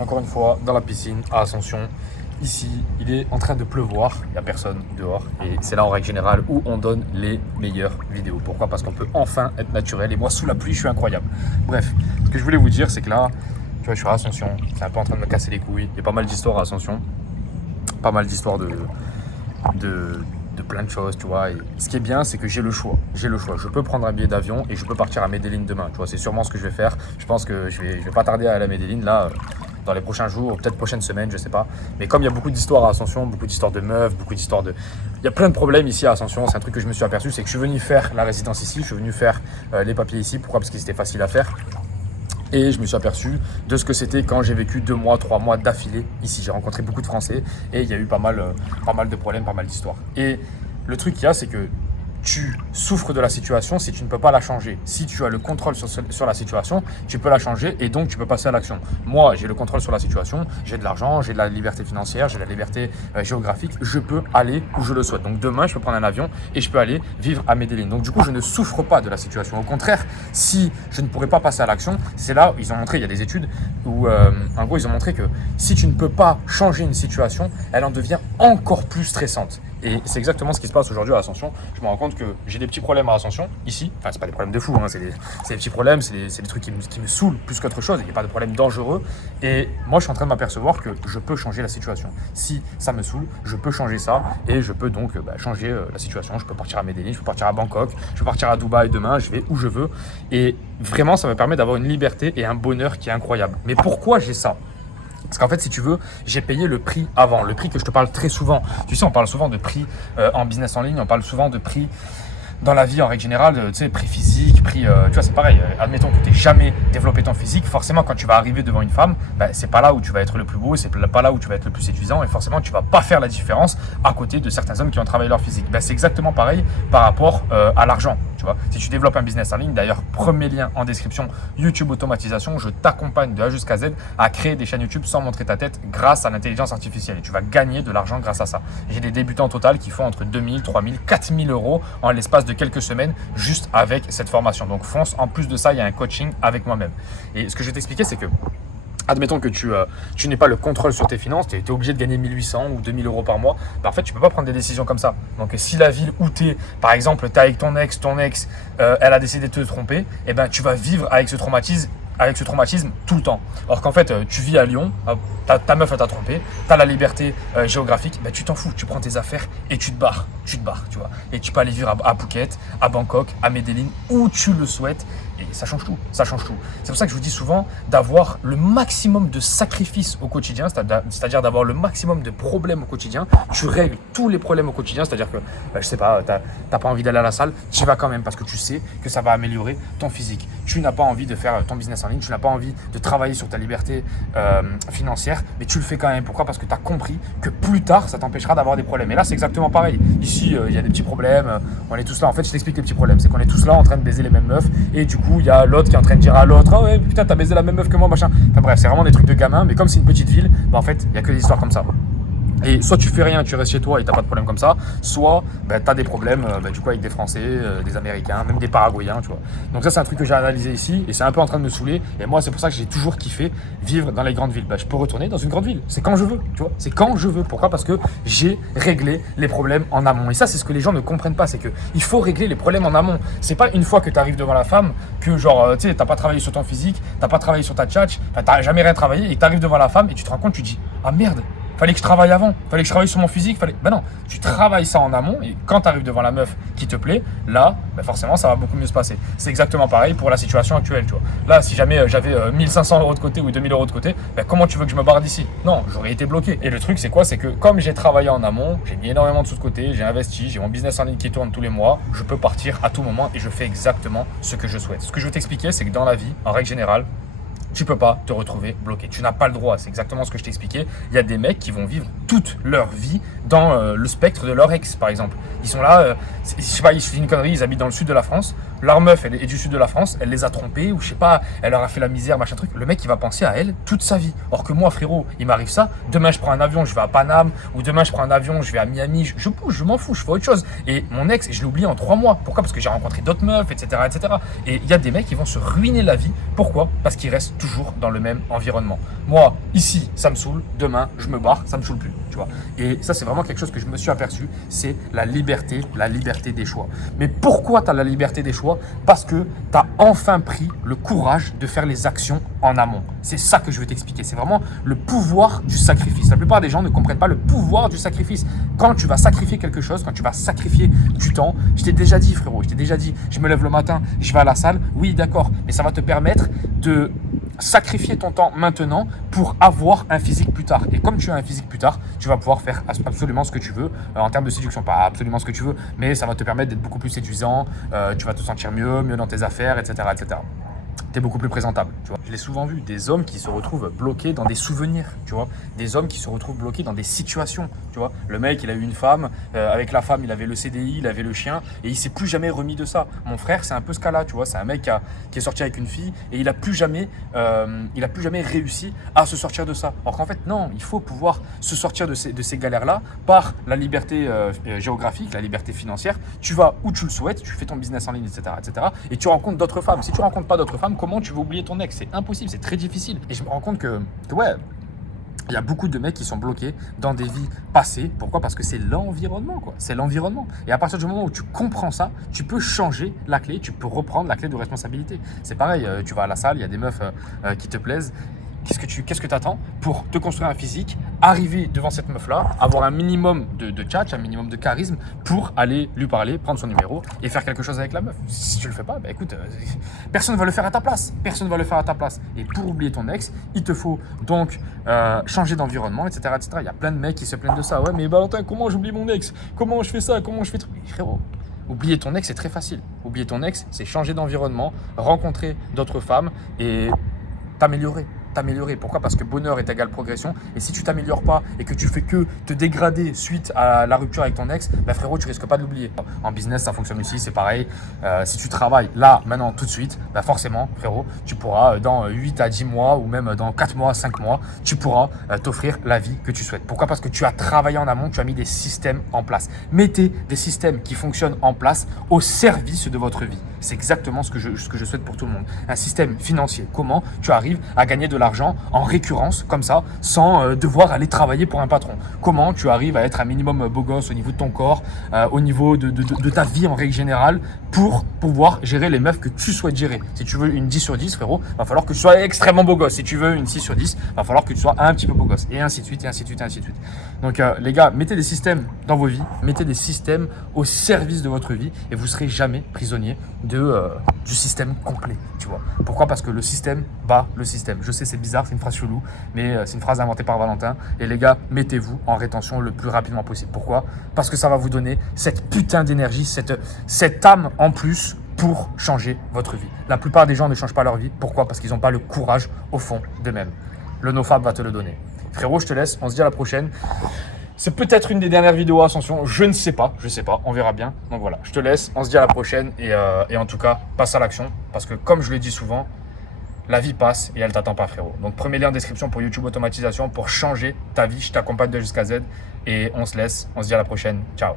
Encore une fois, dans la piscine à Ascension. Ici, il est en train de pleuvoir, il n'y a personne dehors. Et c'est là en règle générale où on donne les meilleures vidéos. Pourquoi? Parce qu'on peut enfin être naturel. Et moi, sous la pluie, je suis incroyable. Bref, ce que je voulais vous dire, c'est que là, tu vois, je suis à Ascension. C'est un peu en train de me casser les couilles. Il y a pas mal d'histoires à Ascension. Pas mal d'histoires de plein de choses, tu vois. Et ce qui est bien, c'est que j'ai le choix. J'ai le choix. Je peux prendre un billet d'avion et je peux partir à Medellín demain. Tu vois, c'est sûrement ce que je vais faire. Je pense que je vais pas tarder à aller à Medellín là. Dans les prochains jours, peut-être prochaines semaines, je sais pas. Mais comme il y a beaucoup d'histoires à Ascension, beaucoup d'histoires de meufs, beaucoup d'histoires de... Il y a plein de problèmes ici à Ascension. C'est un truc que je me suis aperçu, c'est que je suis venu faire la résidence ici, je suis venu faire les papiers ici. Pourquoi? Parce que c'était facile à faire. Et je me suis aperçu de ce que c'était quand j'ai vécu 2 mois, 3 mois d'affilée ici. J'ai rencontré beaucoup de Français et il y a eu pas mal de problèmes, pas mal d'histoires. Et le truc qu'il y a, c'est que tu souffres de la situation si tu ne peux pas la changer. Si tu as le contrôle sur la situation, tu peux la changer et donc tu peux passer à l'action. Moi, j'ai le contrôle sur la situation, j'ai de l'argent, j'ai de la liberté financière, j'ai de la liberté géographique, je peux aller où je le souhaite. Donc demain, je peux prendre un avion et je peux aller vivre à Medellín. Donc du coup, je ne souffre pas de la situation. Au contraire, si je ne pourrais pas passer à l'action, c'est là où ils ont montré, il y a des études où en gros, ils ont montré que si tu ne peux pas changer une situation, elle en devient encore plus stressante. Et c'est exactement ce qui se passe aujourd'hui à Ascension. Je me rends compte que j'ai des petits problèmes à Ascension, ici. Enfin, c'est pas des problèmes de fou, hein. C'est des petits problèmes, c'est des trucs qui me saoulent plus qu'autre chose. Il n'y a pas de problème dangereux. Et moi, je suis en train de m'apercevoir que je peux changer la situation. Si ça me saoule, je peux changer ça. Et je peux donc changer la situation. Je peux partir à Medellín, je peux partir à Bangkok, je peux partir à Dubaï demain, je vais où je veux. Et vraiment, ça me permet d'avoir une liberté et un bonheur qui est incroyable. Mais pourquoi j'ai ça? Parce qu'en fait, si tu veux, j'ai payé le prix avant, le prix que je te parle très souvent. Tu sais, on parle souvent de prix en business en ligne, on parle souvent de prix dans la vie en règle générale, tu sais, prix physique, prix, tu vois, c'est pareil. Admettons que tu n'aies jamais développé ton physique, forcément, quand tu vas arriver devant une femme, c'est pas là où tu vas être le plus beau, c'est pas là où tu vas être le plus séduisant, et forcément, tu vas pas faire la différence à côté de certains hommes qui ont travaillé leur physique. C'est exactement pareil par rapport à l'argent, tu vois. Si tu développes un business en ligne, d'ailleurs, premier lien en description, YouTube automatisation, je t'accompagne de A jusqu'à Z à créer des chaînes YouTube sans montrer ta tête grâce à l'intelligence artificielle, et tu vas gagner de l'argent grâce à ça. J'ai des débutants total qui font entre 2000, 3000, 4000 euros en l'espace de quelques semaines juste avec cette formation. Donc fonce, en plus de ça, il y a un coaching avec moi-même. Et ce que je vais t'expliquer, c'est que admettons que tu n'aies pas le contrôle sur tes finances, tu es obligé de gagner 1800 ou 2000 euros par mois. En fait, tu peux pas prendre des décisions comme ça. Donc, si la ville où tu es, par exemple, tu es avec ton ex, elle a décidé de te tromper, et ben, tu vas vivre avec ce traumatisme tout le temps. Or qu'en fait, tu vis à Lyon, ta meuf t'a trompé, tu as la liberté géographique, tu t'en fous, tu prends tes affaires et tu te barres, tu vois. Et tu peux aller vivre à Phuket, à Bangkok, à Medellín, où tu le souhaites. Et ça change tout, ça change tout. C'est pour ça que je vous dis souvent d'avoir le maximum de sacrifices au quotidien, c'est-à-dire d'avoir le maximum de problèmes au quotidien. Tu règles tous les problèmes au quotidien, c'est-à-dire que, je sais pas, t'as pas envie d'aller à la salle, tu y vas quand même parce que tu sais que ça va améliorer ton physique. Tu n'as pas envie de faire ton business en ligne, tu n'as pas envie de travailler sur ta liberté financière, mais tu le fais quand même. Pourquoi? Parce que tu as compris que plus tard, ça t'empêchera d'avoir des problèmes. Et là, c'est exactement pareil. Ici, il y a des petits problèmes, on est tous là. En fait, je t'explique les petits problèmes. C'est qu'on est tous là en train de baiser les mêmes meufs et du coup, il y a l'autre qui est en train de dire à l'autre: oh ouais, putain, t'as baisé la même meuf que moi, machin. Enfin bref, c'est vraiment des trucs de gamin, mais comme c'est une petite ville, en fait, il n'y a que des histoires comme ça. Et soit tu fais rien, tu restes chez toi et t'as pas de problème comme ça, soit t'as des problèmes du coup avec des Français, des Américains, même des Paraguayens, tu vois. Donc ça, c'est un truc que j'ai analysé ici et c'est un peu en train de me saouler. Et moi, c'est pour ça que j'ai toujours kiffé vivre dans les grandes villes. Je peux retourner dans une grande ville, c'est quand je veux, tu vois. C'est quand je veux. Pourquoi? Parce que j'ai réglé les problèmes en amont. Et ça, c'est ce que les gens ne comprennent pas, c'est que il faut régler les problèmes en amont. C'est pas une fois que tu arrives devant la femme que genre, tu sais, t'as pas travaillé sur ton physique, t'as pas travaillé sur ta tchatch, t'as jamais rien travaillé et tu arrives devant la femme et tu te rends compte, tu te dis: ah merde, fallait que je travaille avant, fallait que je travaille sur mon physique, non, tu travailles ça en amont et quand tu arrives devant la meuf qui te plaît, là, forcément, ça va beaucoup mieux se passer. C'est exactement pareil pour la situation actuelle, tu vois. Là, si jamais j'avais 1500 euros de côté ou 2000 euros de côté, comment tu veux que je me barre d'ici? Non, j'aurais été bloqué. Et le truc, c'est quoi? C'est que comme j'ai travaillé en amont, j'ai mis énormément de sous de côté, j'ai investi, j'ai mon business en ligne qui tourne tous les mois, je peux partir à tout moment et je fais exactement ce que je souhaite. Ce que je veux t'expliquer, c'est que dans la vie, en règle générale, tu peux pas te retrouver bloqué. Tu n'as pas le droit. C'est exactement ce que je t'ai expliqué. Il y a des mecs qui vont vivre toute leur vie dans le spectre de leur ex, par exemple. Ils sont là, je sais pas, ils font une connerie, ils habitent dans le sud de la France. Leur meuf, elle est du sud de la France, elle les a trompés, ou je sais pas, elle leur a fait la misère, machin truc. Le mec, il va penser à elle toute sa vie. Or que moi, frérot, il m'arrive ça. Demain, je prends un avion, je vais à Paname, ou demain, je prends un avion, je vais à Miami. Je bouge, je m'en fous, je fais autre chose. Et mon ex, je l'ai oublié en 3 mois. Pourquoi? Parce que j'ai rencontré d'autres meufs, etc., etc. Et il y a des mecs qui vont se ruiner la vie. Pourquoi? Parce qu'ils restent toujours dans le même environnement. Moi, ici, ça me saoule. Demain, je me barre, ça me saoule plus. Tu vois. Et ça, c'est vraiment quelque chose que je me suis aperçu. C'est la liberté des choix. Mais pourquoi tu as la liberté des choix? Parce que tu as enfin pris le courage de faire les actions en amont. C'est ça que je veux t'expliquer. C'est vraiment le pouvoir du sacrifice. La plupart des gens ne comprennent pas le pouvoir du sacrifice. Quand tu vas sacrifier quelque chose, quand tu vas sacrifier du temps, je t'ai déjà dit, frérot, je t'ai déjà dit, je me lève le matin, je vais à la salle. Oui, d'accord, mais ça va te permettre de sacrifier ton temps maintenant pour avoir un physique plus tard. Et comme tu as un physique plus tard, tu vas pouvoir faire absolument ce que tu veux en termes de séduction. Pas absolument ce que tu veux, mais ça va te permettre d'être beaucoup plus séduisant, tu vas te sentir mieux dans tes affaires, etc. etc. Tu es beaucoup plus présentable, tu vois. Je l'ai souvent vu, des hommes qui se retrouvent bloqués dans des souvenirs, tu vois. Des hommes qui se retrouvent bloqués dans des situations, tu vois. Le mec, il a eu une femme, avec la femme, il avait le CDI, il avait le chien, et il s'est plus jamais remis de ça. Mon frère, c'est un peu ce cas-là, tu vois. C'est un mec qui est sorti avec une fille, et il a plus jamais réussi à se sortir de ça. Alors qu'en fait, non, il faut pouvoir se sortir de ces galères-là par la liberté géographique, la liberté financière. Tu vas où tu le souhaites, tu fais ton business en ligne, etc., etc., et tu rencontres d'autres femmes. Si tu rencontres pas d'autres femmes, comment tu veux oublier ton ex? C'est impossible, c'est très difficile. Et je me rends compte que ouais, il y a beaucoup de mecs qui sont bloqués dans des vies passées. Pourquoi? Parce que c'est l'environnement, quoi. C'est l'environnement. Et à partir du moment où tu comprends ça, tu peux changer la clé, tu peux reprendre la clé de responsabilité. C'est pareil, tu vas à la salle, il y a des meufs qui te plaisent. Qu'est-ce que tu attends pour te construire un physique, arriver devant cette meuf-là, avoir un minimum de tchatch, un minimum de charisme pour aller lui parler, prendre son numéro et faire quelque chose avec la meuf? Si tu le fais pas, bah écoute, personne ne va le faire à ta place. Personne ne va le faire à ta place. Et pour oublier ton ex, il te faut donc changer d'environnement, etc., etc. Il y a plein de mecs qui se plaignent de ça. Ouais, mais Valentin, comment j'oublie mon ex? Comment je fais ça? Comment je fais truc? Frérot, oublier ton ex, c'est très facile. Oublier ton ex, c'est changer d'environnement, rencontrer d'autres femmes et t'améliorer. Pourquoi? Parce que bonheur est égal progression. Et si tu t'améliores pas et que tu fais que te dégrader suite à la rupture avec ton ex, bah frérot, tu risques pas de l'oublier. En business, ça fonctionne aussi, c'est pareil. Si tu travailles là, maintenant, tout de suite, bah forcément, frérot, tu pourras dans 8 à 10 mois ou même dans 4 mois, 5 mois, tu pourras t'offrir la vie que tu souhaites. Pourquoi? Parce que tu as travaillé en amont, tu as mis des systèmes en place. Mettez des systèmes qui fonctionnent en place au service de votre vie. C'est exactement ce que je souhaite pour tout le monde. Un système financier. Comment tu arrives à gagner de l'argent en récurrence, comme ça, sans devoir aller travailler pour un patron? Comment tu arrives à être un minimum beau gosse au niveau de ton corps, au niveau de ta vie en règle générale, pour pouvoir gérer les meufs que tu souhaites gérer? Si tu veux une 10 sur 10, frérot, va falloir que tu sois extrêmement beau gosse. Si tu veux une 6 sur 10, va falloir que tu sois un petit peu beau gosse. Et ainsi de suite, et ainsi de suite, et ainsi de suite. Donc les gars, mettez des systèmes dans vos vies, mettez des systèmes au service de votre vie et vous ne serez jamais prisonnier du système complet, tu vois. Pourquoi? Parce que le système bat le système. Je sais, c'est bizarre, c'est une phrase chelou, mais c'est une phrase inventée par Valentin. Et les gars, mettez-vous en rétention le plus rapidement possible. Pourquoi? Parce que ça va vous donner cette putain d'énergie, cette âme en plus pour changer votre vie. La plupart des gens ne changent pas leur vie. Pourquoi? Parce qu'ils n'ont pas le courage au fond d'eux-mêmes. Le NoFap va te le donner. Frérot, je te laisse, on se dit à la prochaine. C'est peut-être une des dernières vidéos Ascension, je ne sais pas, on verra bien. Donc voilà, je te laisse, on se dit à la prochaine et en tout cas, passe à l'action. Parce que comme je le dis souvent, la vie passe et elle t'attend pas, frérot. Donc premier lien en description pour YouTube automatisation pour changer ta vie. Je t'accompagne de jusqu'à Z et on se laisse, on se dit à la prochaine, ciao.